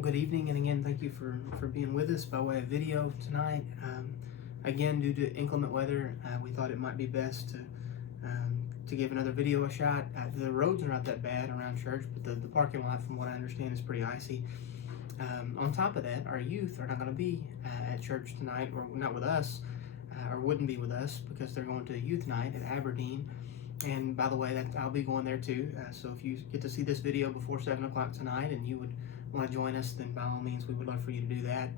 Good evening, and again, thank you for being with us by way of video tonight. Again, due to inclement weather, we thought it might be best to give another video a shot. The roads are not that bad around church, but the parking lot, from what I understand, is pretty icy. On top of that, our youth are not going to be at church tonight, or not with us, or wouldn't be with us because they're going to a youth night at Aberdeen. And by the way, I'll be going there too. So if you get to see this video before 7 o'clock tonight and you would want to join us, then by all means, we would love for you to do that.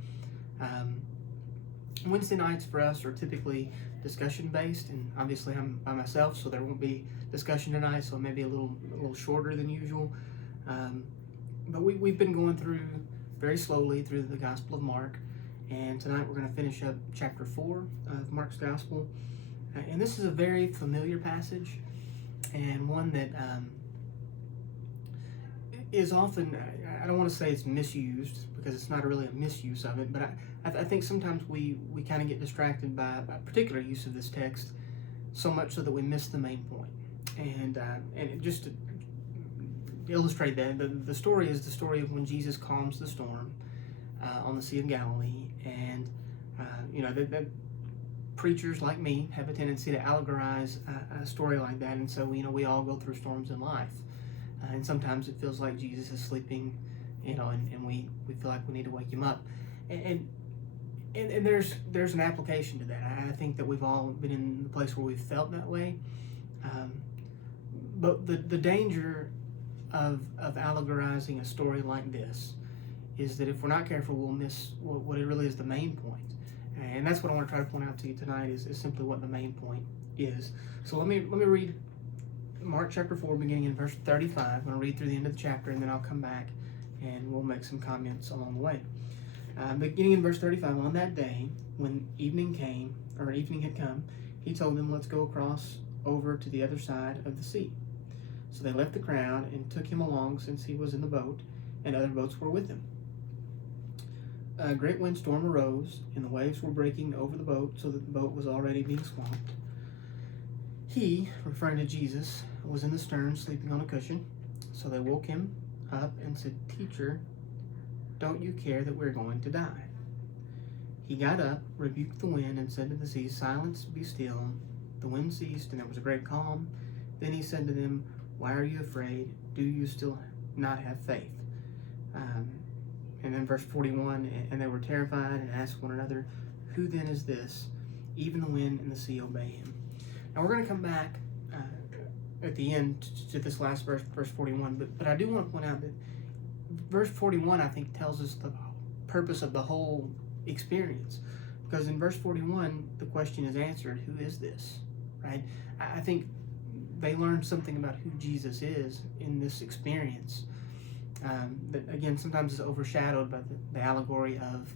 Wednesday nights for us are typically discussion based, and obviously I'm by myself, so there won't be discussion tonight, so maybe a little shorter than usual. But we've been going through very slowly through the Gospel of Mark, and tonight we're going to finish up chapter 4 of Mark's Gospel. And this is a very familiar passage, and one that is often, I don't want to say it's misused, because it's not really a misuse of it, but I think sometimes we kind of get distracted by a particular use of this text, so much so that we miss the main point. And just to illustrate that, the story is the story of when Jesus calms the storm on the Sea of Galilee, and that preachers like me have a tendency to allegorize a story like that, and so we all go through storms in life. And sometimes it feels like Jesus is sleeping, and we feel like we need to wake him up. And there's an application to that. I think that we've all been in the place where we've felt that way. But the danger of allegorizing a story like this is that if we're not careful, we'll miss what it really is, the main point. And that's what I want to try to point out to you tonight is simply what the main point is. So let me read Mark chapter 4, beginning in verse 35. I'm going to read through the end of the chapter, and then I'll come back and we'll make some comments along the way. Beginning in verse 35, on that day, when evening had come, he told them, "Let's go across over to the other side of the sea." So they left the crowd and took him along, since he was in the boat, and other boats were with him. A great windstorm arose, and the waves were breaking over the boat, so that the boat was already being swamped. He, referring to Jesus, was in the stern, sleeping on a cushion. So they woke him up and said, "Teacher, don't you care that we're going to die?" He got up, rebuked the wind, and said to the sea, "Silence, be still." The wind ceased, and there was a great calm. Then he said to them, "Why are you afraid? Do you still not have faith?" And then verse 41, and they were terrified and asked one another, "Who then is this? Even the wind and the sea obey him." Now we're going to come back at the end to this last verse, verse 41, but I do want to point out that verse 41, I think, tells us the purpose of the whole experience. Because in verse 41, the question is answered, who is this? Right? I think they learned something about who Jesus is in this experience. That, again, sometimes is overshadowed by the allegory of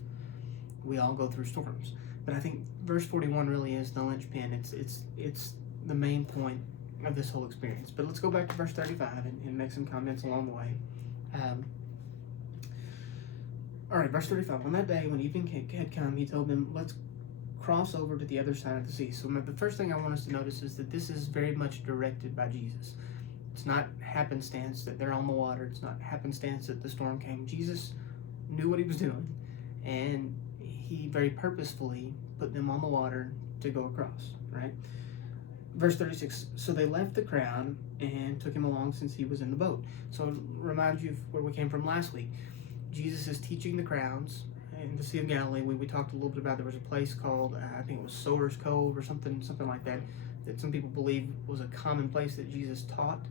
we all go through storms. But I think verse 41 really is the linchpin. It's the main point of this whole experience. But let's go back to verse 35 and make some comments along the way. All right, verse 35. On that day, when evening had come, he told them, "Let's cross over to the other side of the sea." So the first thing I want us to notice is that this is very much directed by Jesus. It's not happenstance that they're on the water. It's not happenstance that the storm came. Jesus knew what he was doing, and he very purposefully put them on the water to go across, right? Verse 36, so they left the crowd and took him along, since he was in the boat. So remind you of where we came from last week. Jesus is teaching the crowds in the Sea of Galilee. We talked a little bit about, there was a place called, I think it was Sower's Cove or something like that some people believe was a common place that Jesus taught.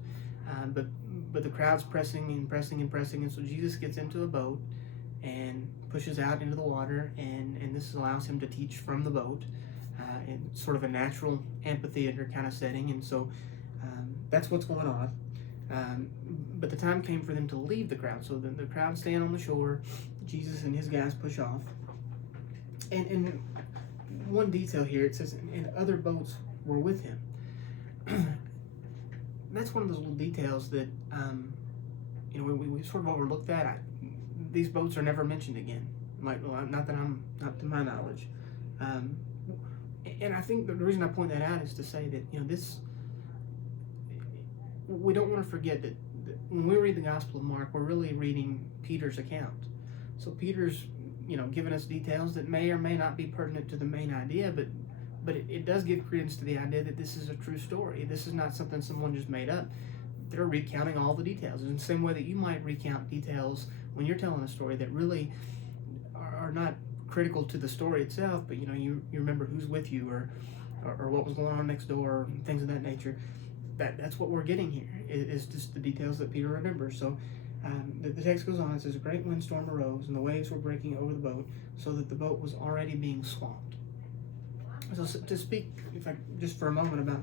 But the crowd's pressing, and so Jesus gets into a boat and pushes out into the water, and this allows him to teach from the boat in sort of a natural amphitheater kind of setting, and so that's what's going on. But the time came for them to leave the crowd, so the crowd stand on the shore, Jesus and his guys push off, and one detail here, it says, and other boats were with him. That's one of those little details that we sort of overlooked that. These boats are never mentioned again, not to my knowledge. And I think the reason I point that out is to say that this, we don't want to forget that when we read the Gospel of Mark, we're really reading Peter's account. So Peter's, giving us details that may or may not be pertinent to the main idea, but it does give credence to the idea that this is a true story. This is not something someone just made up. They're recounting all the details in the same way that you might recount details when you're telling a story that really are not critical to the story itself, but you remember who's with you, or what was going on next door, things of that nature. That's what we're getting here, is just the details that Peter remembers. So the text goes on. It says, a great windstorm arose, and the waves were breaking over the boat, so that the boat was already being swamped. So to speak, just for a moment, about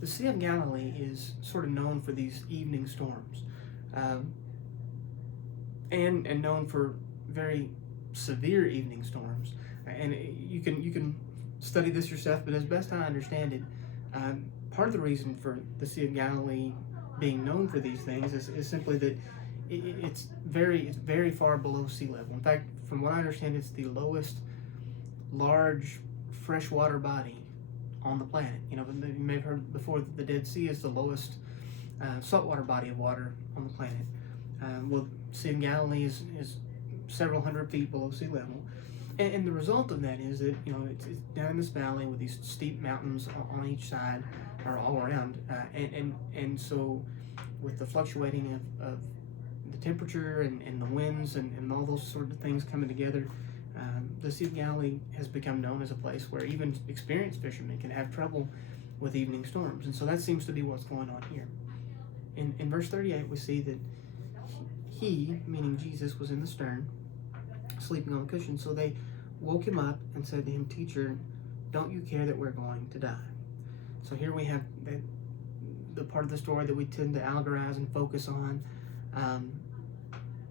the Sea of Galilee is sort of known for these evening storms, and known for very severe evening storms. And you can study this yourself, but as best I understand it, part of the reason for the Sea of Galilee being known for these things is simply that it's very far below sea level. In fact, from what I understand, it's the lowest large freshwater body on the planet. You may have heard before that the Dead Sea is the lowest saltwater body of water on the planet. Well, Sea of Galilee is several hundred feet below sea level, and the result of that is that it's down in this valley with these steep mountains on each side, or all around, and so with the fluctuating of the temperature and the winds and all those sort of things coming together, the Sea of Galilee has become known as a place where even experienced fishermen can have trouble with evening storms. And so that seems to be what's going on here. In verse 38, we see that he, meaning Jesus, was in the stern, sleeping on the cushion. So they woke him up and said to him, "Teacher, don't you care that we're going to die?" So here we have the part of the story that we tend to allegorize and focus on.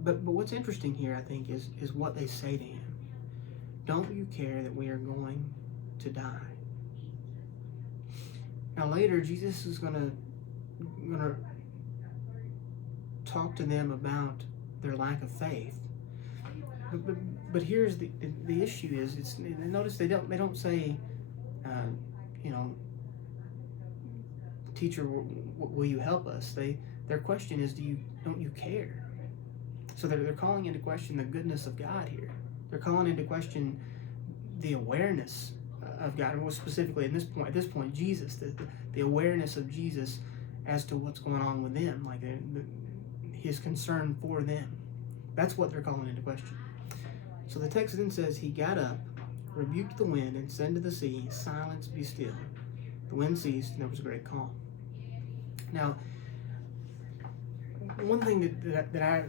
But what's interesting here, I think, is what they say to him. Don't you care that we are going to die? Now later, Jesus is gonna talk to them about their lack of faith. But here's the issue is notice they don't say, "Teacher, will you help us?" Their question is, don't you care? So they're calling into question the goodness of God here. They're calling into question the awareness of God, and specifically at this point, Jesus, the awareness of Jesus as to what's going on with them, like his concern for them. That's what they're calling into question. So the text then says, he got up, rebuked the wind, and said to the sea, "Silence, be still." The wind ceased, and there was a great calm. Now, one thing that I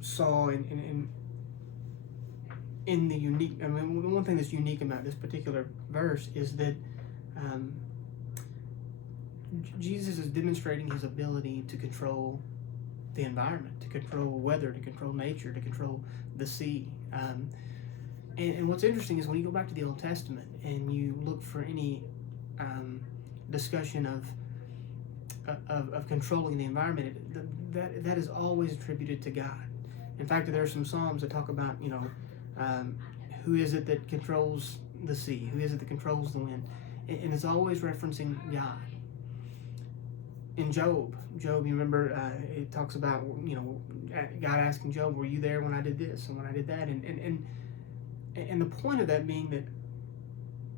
saw in the unique, one thing that's unique about this particular verse is that Jesus is demonstrating his ability to control the environment, to control weather, to control nature, to control the sea. And what's interesting is when you go back to the Old Testament and you look for any discussion of controlling the environment, that is always attributed to God. In fact, there are some Psalms that talk about, who is it that controls the sea? Who is it that controls the wind? And it's always referencing God. In Job, you remember, it talks about, God asking Job, "Were you there when I did this and when I did that?" And the point of that being that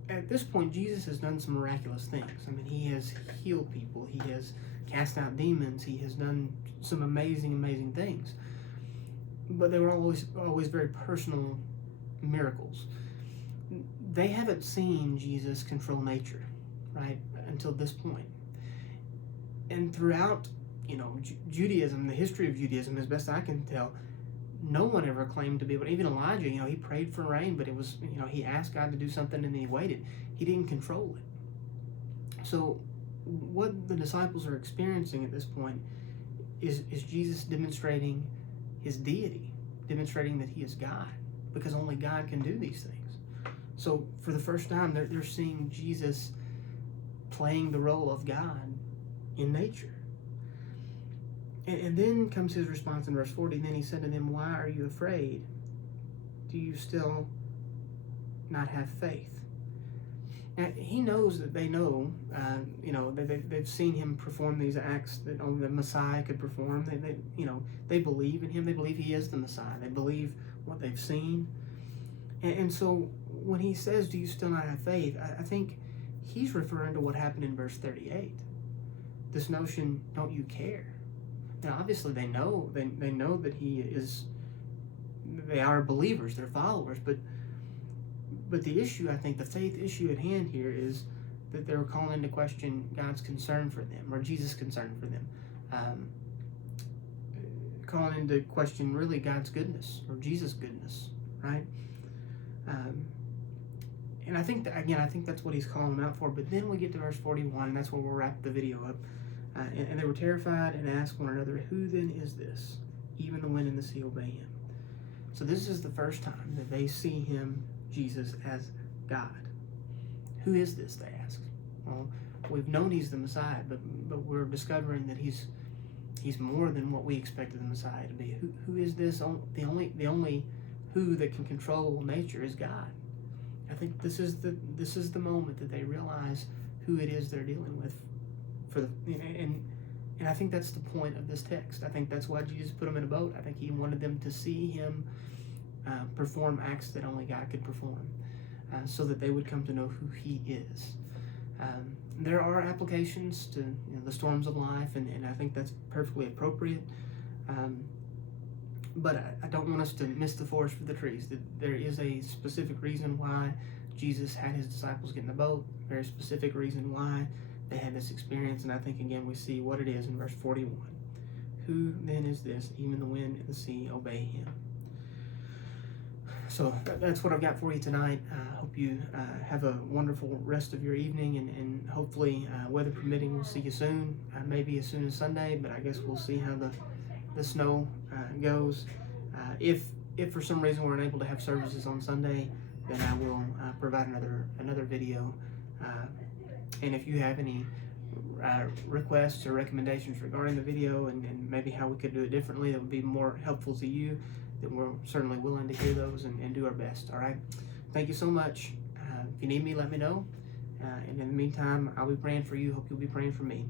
at this point, Jesus has done some miraculous things. He has healed people. He has cast out demons. He has done some amazing things. But they were always very personal miracles. They haven't seen Jesus control nature, right, until this point. And throughout, Judaism, the history of Judaism, as best I can tell, no one ever claimed to be able to. Even Elijah, he prayed for rain, but it was, he asked God to do something and he waited. He didn't control it. So what the disciples are experiencing at this point is Jesus demonstrating his deity, demonstrating that he is God, because only God can do these things. So for the first time, they're seeing Jesus playing the role of God in nature. And then comes his response in verse 40. Then he said to them, "Why are you afraid? Do you still not have faith?" Now, he knows that they know, that they've seen him perform these acts that only the Messiah could perform. They believe in him. They believe he is the Messiah. They believe what they've seen. And so when he says, do you still not have faith? I think he's referring to what happened in verse 38. This notion, don't you care? Now, obviously, they know that they are believers, they're followers, but the issue, I think, the faith issue at hand here is that they're calling into question God's concern for them, or Jesus' concern for them, calling into question really God's goodness or Jesus' goodness, right? And I think that's what he's calling them out for. But then we get to verse 41, and that's where we'll wrap the video up. And they were terrified and asked one another, who then is this? Even the wind and the sea obey him. So this is the first time that they see him, Jesus, as God. Who is this, they ask? Well, we've known he's the Messiah, but we're discovering that he's more than what we expected the Messiah to be. Who is this? The only who that can control nature is God. I think this is the moment that they realize who it is they're dealing with. And I think that's the point of this text. I think that's why Jesus put them in a boat. I think he wanted them to see him perform acts that only God could perform, so that they would come to know who he is. There are applications to the storms of life, and I think that's perfectly appropriate. But I don't want us to miss the forest for the trees. There is a specific reason why Jesus had his disciples get in the boat, a very specific reason why they had this experience, and I think, again, we see what it is in verse 41. Who then is this? Even the wind and the sea obey him. So that's what I've got for you tonight. I hope you have a wonderful rest of your evening, and hopefully, weather permitting, we'll see you soon. Maybe as soon as Sunday, but I guess we'll see how the snow goes. If for some reason we're unable to have services on Sunday, then I will provide another video. And if you have any requests or recommendations regarding the video and maybe how we could do it differently that would be more helpful to you, then we're certainly willing to hear those and do our best. All right. Thank you so much. If you need me, let me know. And in the meantime, I'll be praying for you. Hope you'll be praying for me.